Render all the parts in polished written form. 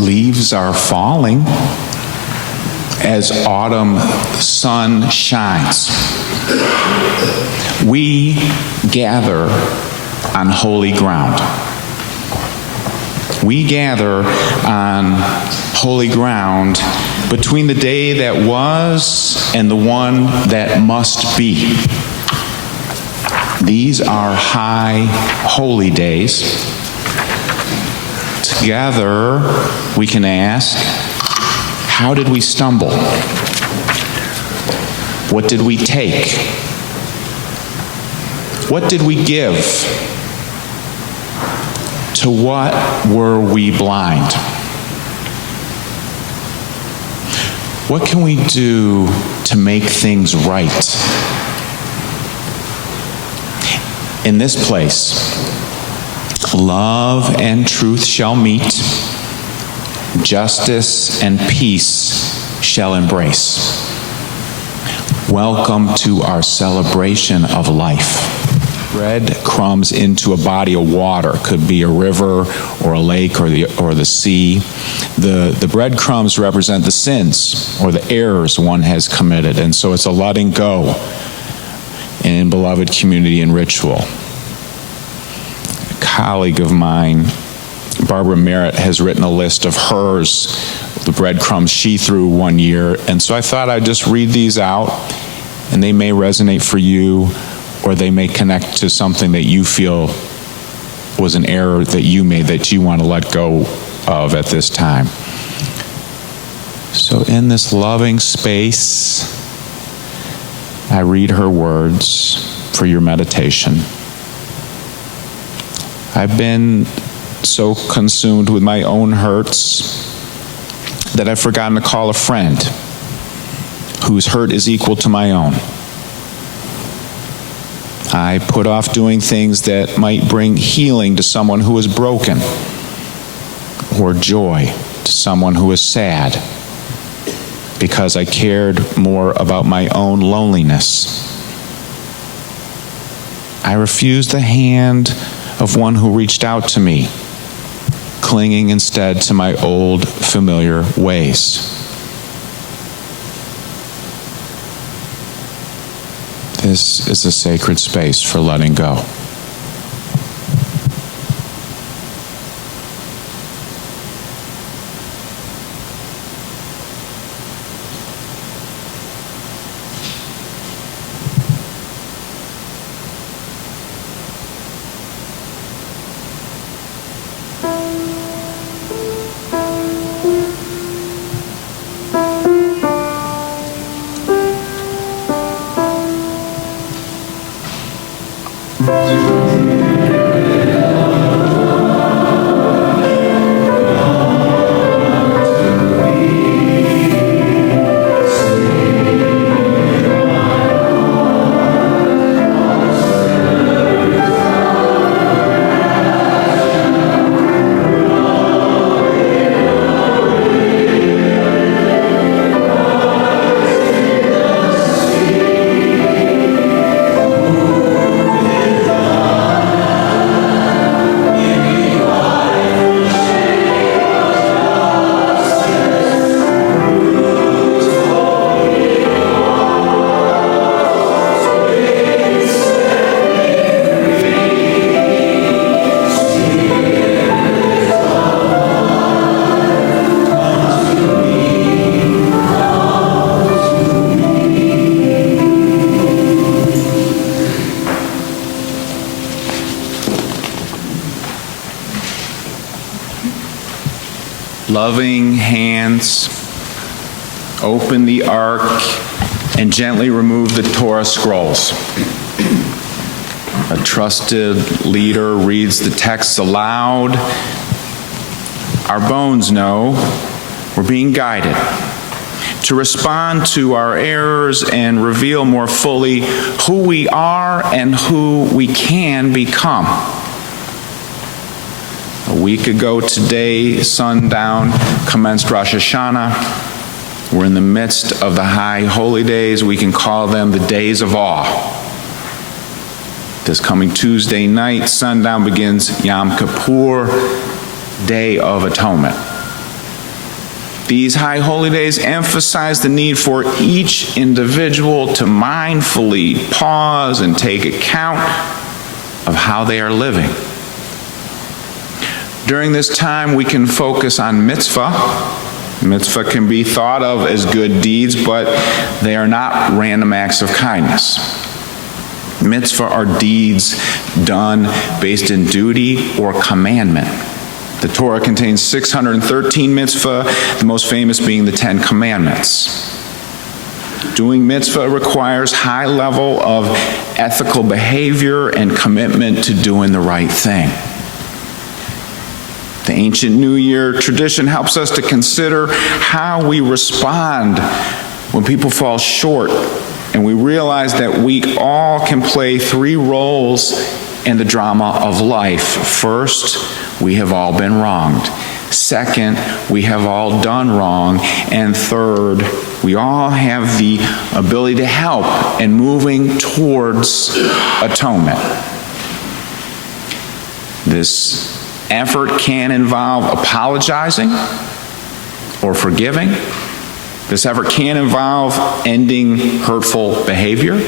leaves are falling, as autumn sun shines, we gather on holy ground. We gather on holy ground between the day that was and the one that must be. These are high holy days. Together, we can ask, how did we stumble? What did we take? What did we give? To what were we blind? What can we do to make things right? In this place, love and truth shall meet, justice and peace shall embrace. Welcome to our celebration of life. Bread crumbs into a body of water, could be a river or a lake or the sea. The breadcrumbs represent the sins or the errors one has committed, and so it's a letting go in beloved community and ritual. A colleague of mine, Barbara Merritt, has written a list of the breadcrumbs she threw one year, and so I thought I'd just read these out, and they may resonate for you, or they may connect to something that you feel was an error that you made that you want to let go of at this time. So in this loving space, I read her words for your meditation. I've been so consumed with my own hurts that I've forgotten to call a friend whose hurt is equal to my own. I put off doing things that might bring healing to someone who is broken, or joy to someone who is sad, because I cared more about my own loneliness. I refused the hand of one who reached out to me, clinging instead to my old familiar ways. This is a sacred space for letting go. Loving hands open the ark and gently remove the Torah scrolls. A trusted leader reads the text aloud. Our bones know we're being guided to respond to our errors and reveal more fully who we are and who we can become. A week ago today, sundown, commenced Rosh Hashanah. We're in the midst of the high holy days. We can call them the days of awe. This coming Tuesday night, sundown, begins Yom Kippur, Day of Atonement. These high holy days emphasize the need for each individual to mindfully pause and take account of how they are living. During this time, we can focus on mitzvah. Mitzvah can be thought of as good deeds, but they are not random acts of kindness. Mitzvah are deeds done based in duty or commandment. The Torah contains 613 mitzvah, the most famous being the 10 Commandments. Doing mitzvah requires high level of ethical behavior and commitment to doing the right thing. The ancient New Year tradition helps us to consider how we respond when people fall short, and we realize that we all can play three roles in the drama of life. First, we have all been wronged. Second, we have all done wrong. And third, we all have the ability to help in moving towards atonement. This effort can involve apologizing or forgiving. This effort can involve ending hurtful behavior.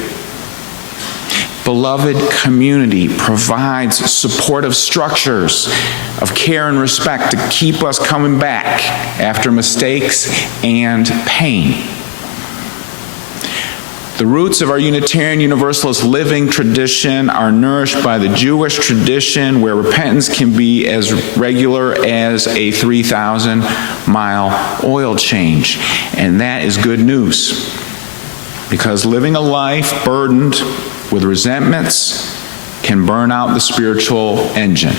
Beloved community provides supportive structures of care and respect to keep us coming back after mistakes and pain. The roots of our Unitarian Universalist living tradition are nourished by the Jewish tradition, where repentance can be as regular as a 3,000-mile oil change. And that is good news, because living a life burdened with resentments can burn out the spiritual engine.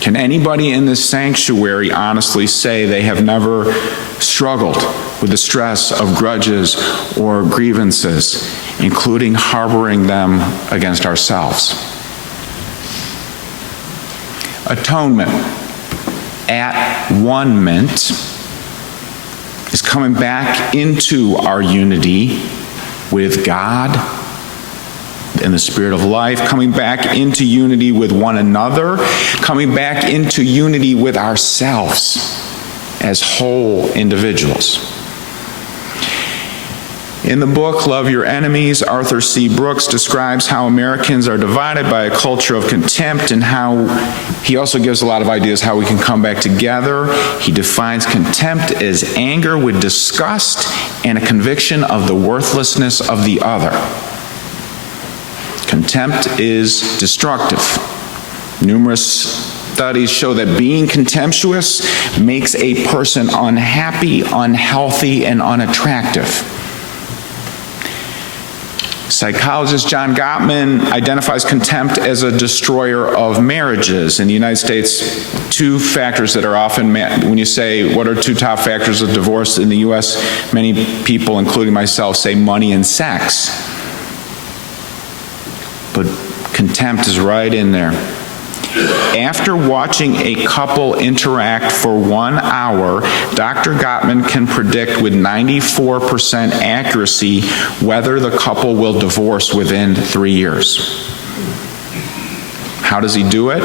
Can anybody in this sanctuary honestly say they have never struggled with the stress of grudges or grievances, including harboring them against ourselves? Atonement, at one ment, is coming back into our unity with God in the spirit of life, coming back into unity with one another, coming back into unity with ourselves as whole individuals. In the book, Love Your Enemies, Arthur C. Brooks describes how Americans are divided by a culture of contempt, and how he also gives a lot of ideas how we can come back together. He defines contempt as anger with disgust and a conviction of the worthlessness of the other. Contempt is destructive. Numerous studies show that being contemptuous makes a person unhappy, unhealthy, and unattractive. Psychologist John Gottman identifies contempt as a destroyer of marriages. In the United States, two factors that are often met when you say, what are two top factors of divorce in the U.S., many people, including myself, say money and sex. But contempt is right in there. After watching a couple interact for 1 hour, Dr. Gottman can predict with 94% accuracy whether the couple will divorce within 3 years. How does he do it?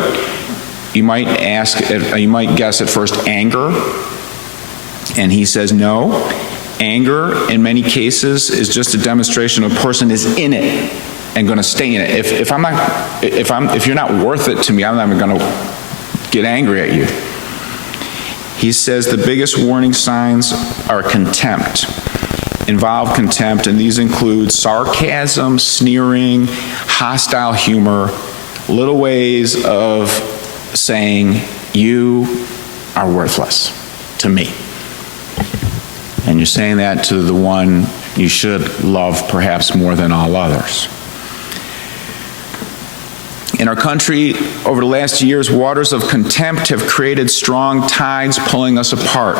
You might guess at first anger, and he says no. Anger, in many cases, is just a demonstration of a person is in it and going to stay in it. If you're not worth it to me, I'm not even going to get angry at you. He says the biggest warning signs are contempt, involve contempt, and these include sarcasm, sneering, hostile humor, little ways of saying, you are worthless to me. And you're saying that to the one you should love perhaps more than all others. In our country, over the last years, waters of contempt have created strong tides pulling us apart.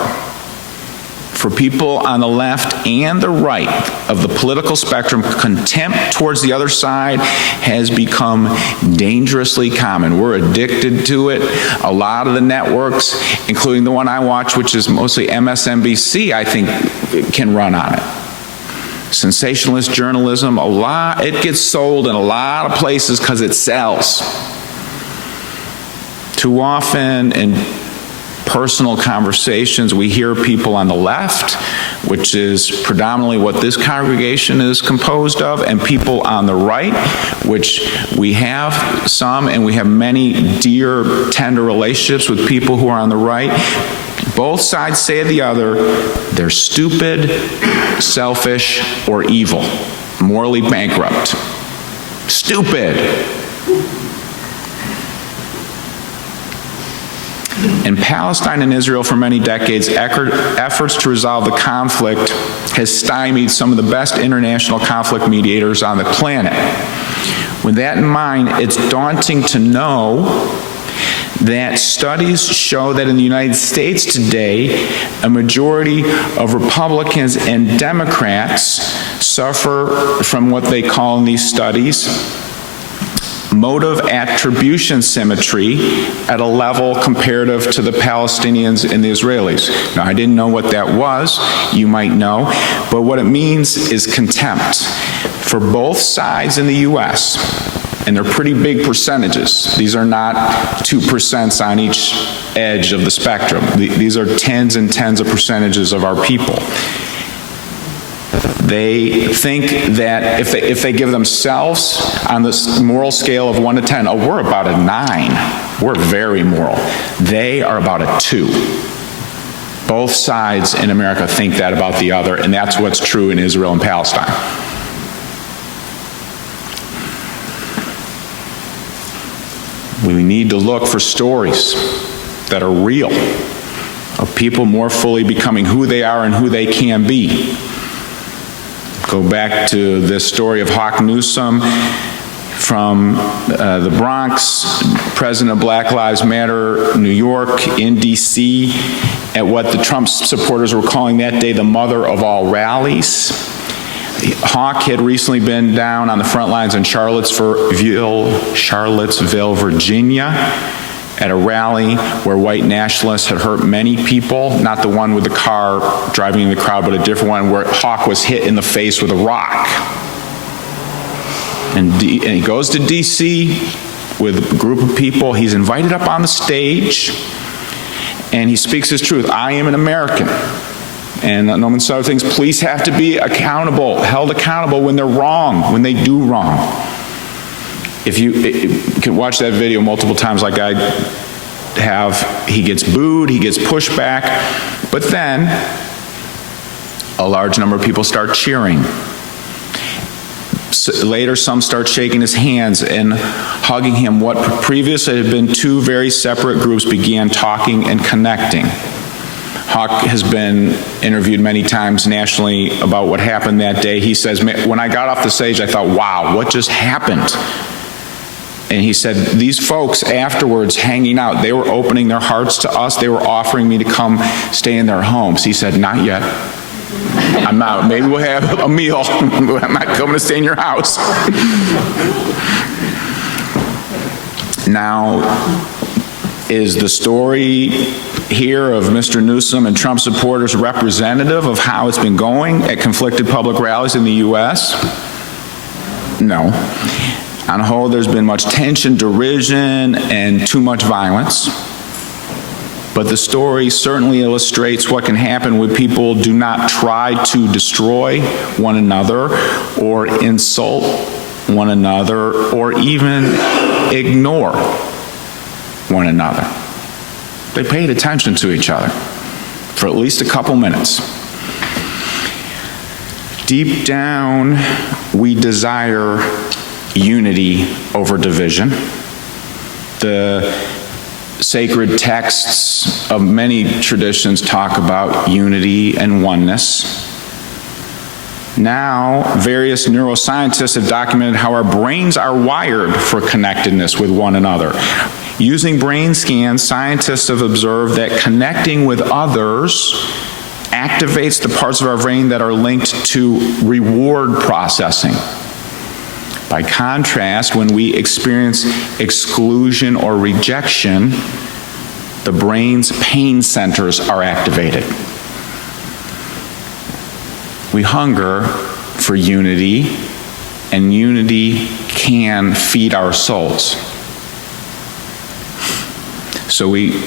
For people on the left and the right of the political spectrum, contempt towards the other side has become dangerously common. We're addicted to it. A lot of the networks, including the one I watch, which is mostly MSNBC, I think can run on it. Sensationalist journalism, it gets sold in a lot of places because it sells. Too often, and personal conversations. We hear people on the left, which is predominantly what this congregation is composed of, and people on the right, which we have some, and we have many dear, tender relationships with people who are on the right. Both sides say of the other, they're stupid, selfish, or evil, morally bankrupt. Stupid. In Palestine and Israel for many decades, efforts to resolve the conflict has stymied some of the best international conflict mediators on the planet. With that in mind, it's daunting to know that studies show that in the United States today, a majority of Republicans and Democrats suffer from what they call in these studies motive attribution symmetry at a level comparative to the Palestinians and the Israelis. Now, I didn't know what that was. You might know. But what it means is contempt for both sides in the U.S., and they're pretty big percentages. These are not 2% on each edge of the spectrum. These are tens and tens of percentages of our people. They think that if they give themselves on this moral scale of 1 to 10, oh, we're about a 9. We're very moral. They are about a 2. Both sides in America think that about the other, and that's what's true in Israel and Palestine. We need to look for stories that are real, of people more fully becoming who they are and who they can be. Go back to this story of Hawk Newsom from the Bronx, president of Black Lives Matter, New York, in D.C., at what the Trump supporters were calling that day the mother of all rallies. Hawk had recently been down on the front lines in Charlottesville, Virginia, at a rally where white nationalists had hurt many people, not the one with the car driving in the crowd, but a different one where Hawk was hit in the face with a rock. And he goes to D.C. with a group of people. He's invited up on the stage, and he speaks his truth. I am an American. And amongst other things, police have to be accountable, held accountable when they're wrong, when they do wrong. If you can watch that video multiple times like I have, he gets booed, he gets pushed back, but then a large number of people start cheering. So later, some start shaking his hands and hugging him. What previously had been two very separate groups began talking and connecting. Hawk has been interviewed many times nationally about what happened that day. He says, when I got off the stage, I thought, wow, what just happened? And he said, these folks afterwards hanging out, they were opening their hearts to us. They were offering me to come stay in their homes. He said, not yet. I'm not. Maybe we'll have a meal. I'm not coming to stay in your house. Now, is the story here of Mr. Newsom and Trump supporters representative of how it's been going at conflicted public rallies in the U.S.? No. On the whole, there's been much tension, derision, and too much violence. But the story certainly illustrates what can happen when people do not try to destroy one another or insult one another or even ignore one another. They paid attention to each other for at least a couple minutes. Deep down, we desire unity over division. The sacred texts of many traditions talk about unity and oneness. Now, various neuroscientists have documented how our brains are wired for connectedness with one another. Using brain scans, scientists have observed that connecting with others activates the parts of our brain that are linked to reward processing. By contrast, when we experience exclusion or rejection, the brain's pain centers are activated. We hunger for unity, and unity can feed our souls. So we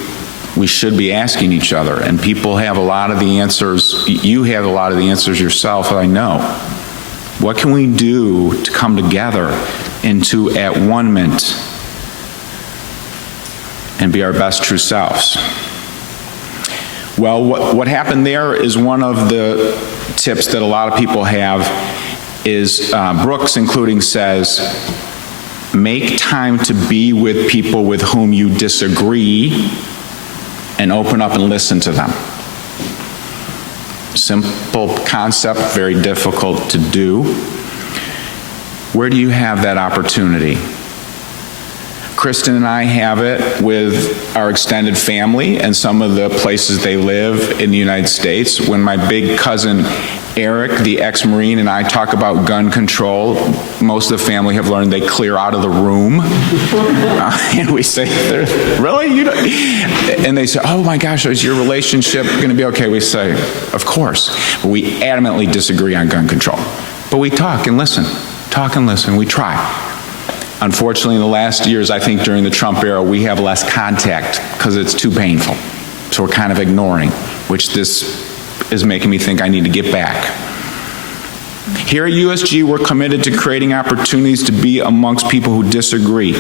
we should be asking each other. And people have a lot of the answers. You have a lot of the answers yourself, I know. What can we do to come together into Atonement and be our best true selves? Well, what happened there is one of the tips that a lot of people have is, Brooks including says, make time to be with people with whom you disagree and open up and listen to them. Simple concept, very difficult to do. Where do you have that opportunity? Kristen and I have it with our extended family and some of the places they live in the United States. When my big cousin Eric, the ex-Marine, and I talk about gun control, most of the family have learned they clear out of the room. And we say, really? You don't? And they say, oh my gosh, is your relationship going to be okay? We say, of course. But we adamantly disagree on gun control. But we talk and listen, we try. Unfortunately, in the last years, I think during the Trump era, we have less contact because it's too painful. So we're kind of ignoring, which this is making me think I need to get back. Here at USG, we're committed to creating opportunities to be amongst people who disagree.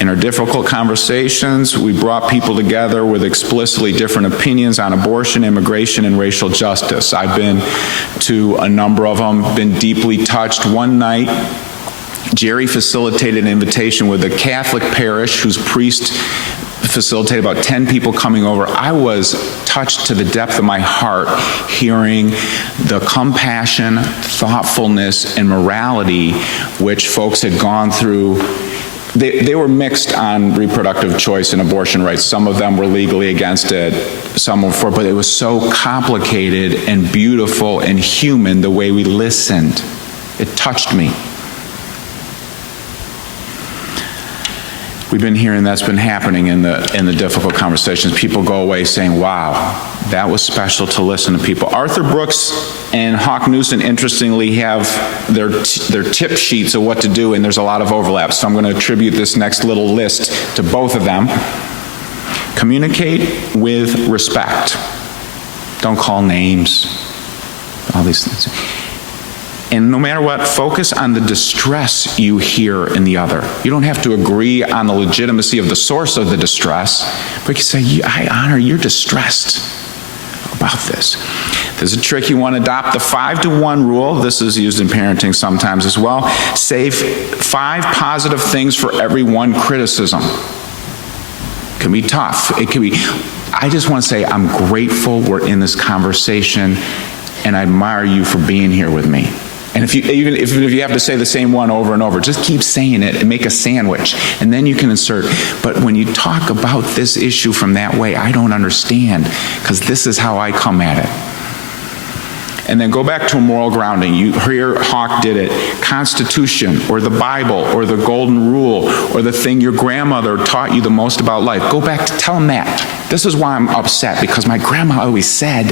In our difficult conversations, we brought people together with explicitly different opinions on abortion, immigration, and racial justice. I've been to a number of them, been deeply touched. One night, Jerry facilitated an invitation with a Catholic parish whose priest facilitated about 10 people coming over. I was touched to the depth of my heart hearing the compassion, thoughtfulness, and morality which folks had gone through. They were mixed on reproductive choice and abortion rights. Some of them were legally against it, some were for, but it was so complicated and beautiful and human the way we listened. It touched me. We've been hearing that's been happening in the difficult conversations. People go away saying, wow, that was special to listen to people. Arthur Brooks and Hawk Newson, interestingly, have their tip sheets of what to do, and there's a lot of overlap. So I'm going to attribute this next little list to both of them. Communicate with respect. Don't call names. All these things. And no matter what, focus on the distress you hear in the other. You don't have to agree on the legitimacy of the source of the distress, but you say, I honor you're distressed about this. There's a tricky one. Adopt the 5-to-1 rule. This is used in parenting sometimes as well. Say 5 positive things for every 1 criticism. It can be tough. It can be, I just want to say, I'm grateful we're in this conversation, and I admire you for being here with me. And even if you have to say the same one over and over, just keep saying it and make a sandwich, and then you can insert. But when you talk about this issue from that way, I don't understand, because this is how I come at it. And then go back to a moral grounding. You hear Hawk did it. Constitution, or the Bible, or the golden rule, or the thing your grandmother taught you the most about life. Go back to tell them that. This is why I'm upset, because my grandma always said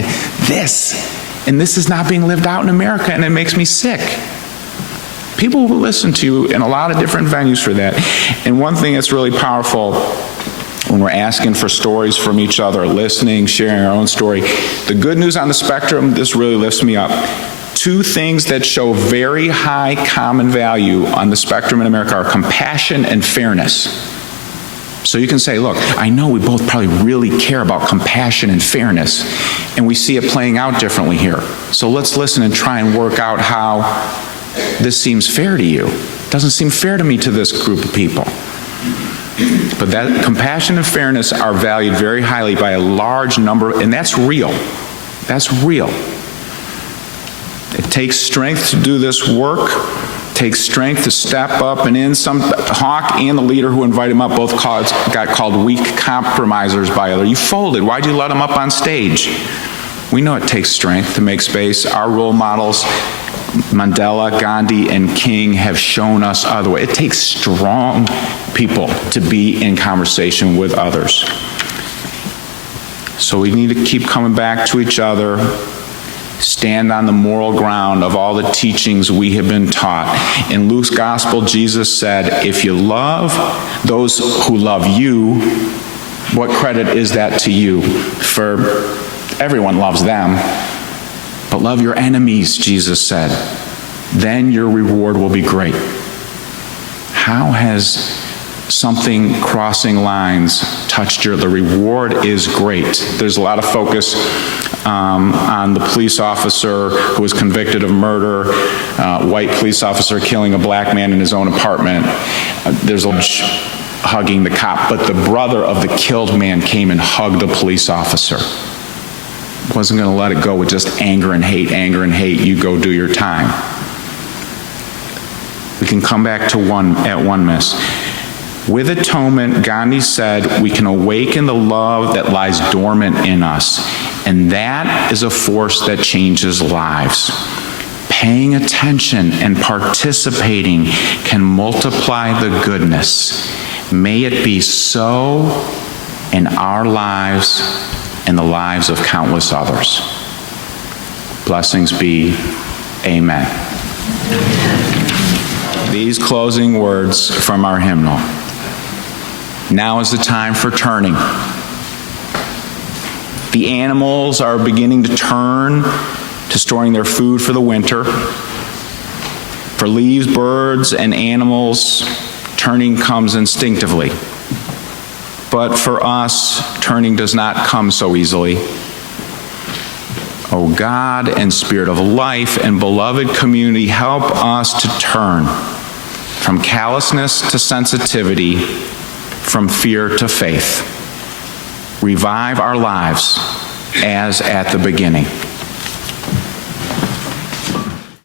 this. And this is not being lived out in America, and it makes me sick. People will listen to you in a lot of different venues for that. And one thing that's really powerful when we're asking for stories from each other, listening, sharing our own story, the good news on the spectrum, this really lifts me up. 2 things that show very high common value on the spectrum in America are compassion and fairness. So you can say, look, I know we both probably really care about compassion and fairness, and we see it playing out differently here. So let's listen and try and work out how this seems fair to you. It doesn't seem fair to me to this group of people. But that compassion and fairness are valued very highly by a large number, and that's real. That's real. It takes strength to do this work. Takes strength to step up and in. Hawk and the leader who invited him up both got called weak compromisers by others. You folded. Why'd you let him up on stage? We know it takes strength to make space. Our role models, Mandela, Gandhi, and King, have shown us other way. It takes strong people to be in conversation with others. So we need to keep coming back to each other, stand on the moral ground of all the teachings we have been taught. In Luke's gospel, Jesus said, if you love those who love you, What credit is that to you? For everyone loves them. But love your enemies, Jesus said. Then your reward will be great. How has something crossing lines touched the reward is great? There's a lot of focus on the police officer who was convicted of murder, white police officer killing a black man in his own apartment. There's a hugging the cop, but the brother of the killed man came and hugged the police officer. Wasn't going to let it go with just anger and hate, you go do your time. We can come back to one miss. With atonement, Gandhi said, we can awaken the love that lies dormant in us, and that is a force that changes lives. Paying attention and participating can multiply the goodness. May it be so in our lives and the lives of countless others. Blessings be. Amen. These closing words from our hymnal. Now is the time for turning. The animals are beginning to turn to storing their food for the winter. For leaves, birds, and animals, turning comes instinctively. But for us, turning does not come so easily. O God and Spirit of life and beloved community, help us to turn from callousness to sensitivity, from fear to faith. Revive our lives as at the beginning.